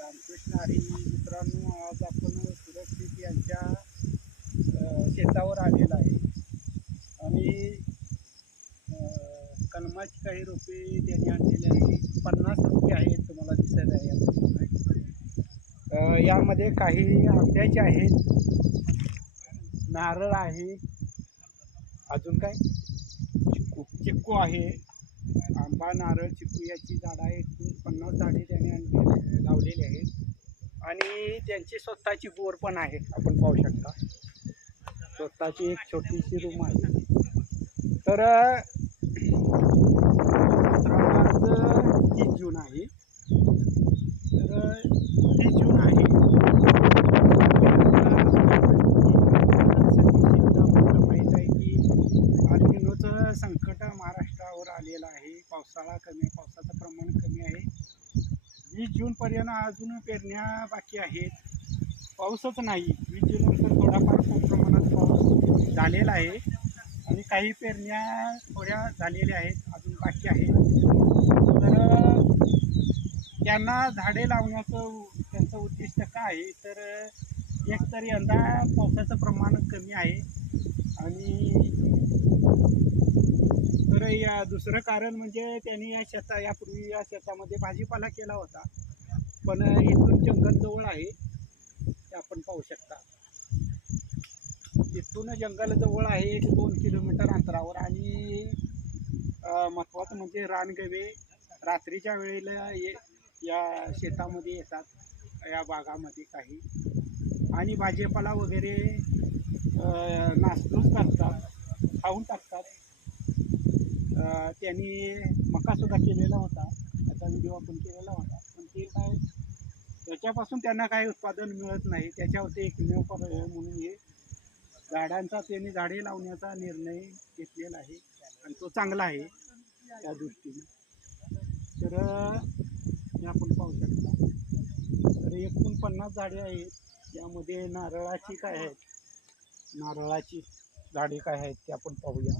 रामकृष्ण हरी मित्रांनो, आज आपण सुरक्षित यांच्या शेतावर आलेला आहे आणि कलमाची काही रोपे त्यांनी आणलेली आहे. 50 रोपे आहेत, तुम्हाला दिसत आहे यामध्ये काही आंब्याचे आहेत, नारळ आहे, अजून काय चिक्कू आहे. आंबा, नारळ, चिक्कू याची झाडं आहेत. 50 झाडे त्याने लावलेली आहेत आणि त्यांची स्वतःची बोर पण आहे. आपण पाहू शकता, स्वतःची एक छोटीशी रूम आहे. तर आज 30 जून आहे. तर 30 जून आहे. आपल्याला माहीत आहे की अल्निनोचं संकट महाराष्ट्रावर आलेलं आहे. पावसाळा कमी आहे, पावसाचं प्रमाण कमी आहे. 20 जूनपर्यंत अजून पेरण्या बाकी आहेत. पाऊसच नाही. 20 जूननंतर थोडाफार खूप प्रमाणात पाऊस झालेला आहे आणि काही पेरण्या थोड्या झालेल्या आहेत, अजून बाकी आहेत. तर त्यांना झाडे लावण्याचं त्यांचं उद्दिष्ट काय आहे, तर एकतर यंदा पावसाचं प्रमाण कमी आहे आणि तर या दुसरं कारण म्हणजे त्यांनी यापूर्वी या शेतामध्ये भाजीपाला केला होता, पण इथून जंगल जवळ आहे, ते आपण पाहू शकता. इथून जंगल जवळ आहे, 2 किलोमीटर अंतरावर. आणि महत्त्वाचं म्हणजे रानगवे रात्रीच्या वेळेला या शेतामध्ये येतात, या बागामध्ये काही, आणि भाजीपाला वगैरे नासधूस करतात, खाऊन टाकतात. त्यांनी मकासुद्धा केलेला होता, त्याचा व्हिडिओ आपण केलेला होता, पण ते काय त्याच्यापासून त्यांना काही उत्पादन मिळत नाही. त्याच्यावरती एकमेव पर्याय म्हणून हे झाडांचा त्यांनी झाडे लावण्याचा निर्णय घेतलेला आहे आणि तो चांगला आहे त्या दृष्टीने. तर हे आपण पाहू शकता. तर एकूण 50 झाडे आहेत. यामध्ये नारळाची काय आहेत, नारळाची झाडे काय आहेत ते आपण पाहूया.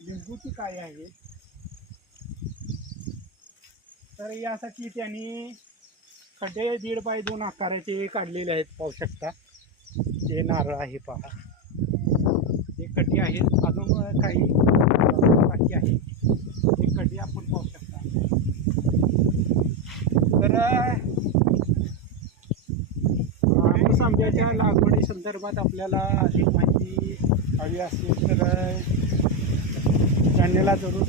लिंबूची काय आहे, तर यासाठी त्यांनी खड्डे 1.5 बाय 2 आकाराचे काढलेले आहेत. पाहू शकता, ते नारळ आहे पहा, हे खड्डे आहेत. अजून काही बाकी आहे, हे खड्डे आपण पाहू शकता. तर हापूस आंब्याच्या लागवडी संदर्भात आपल्याला अधिक माहिती हवी असेल तर चॅनेलला जरूर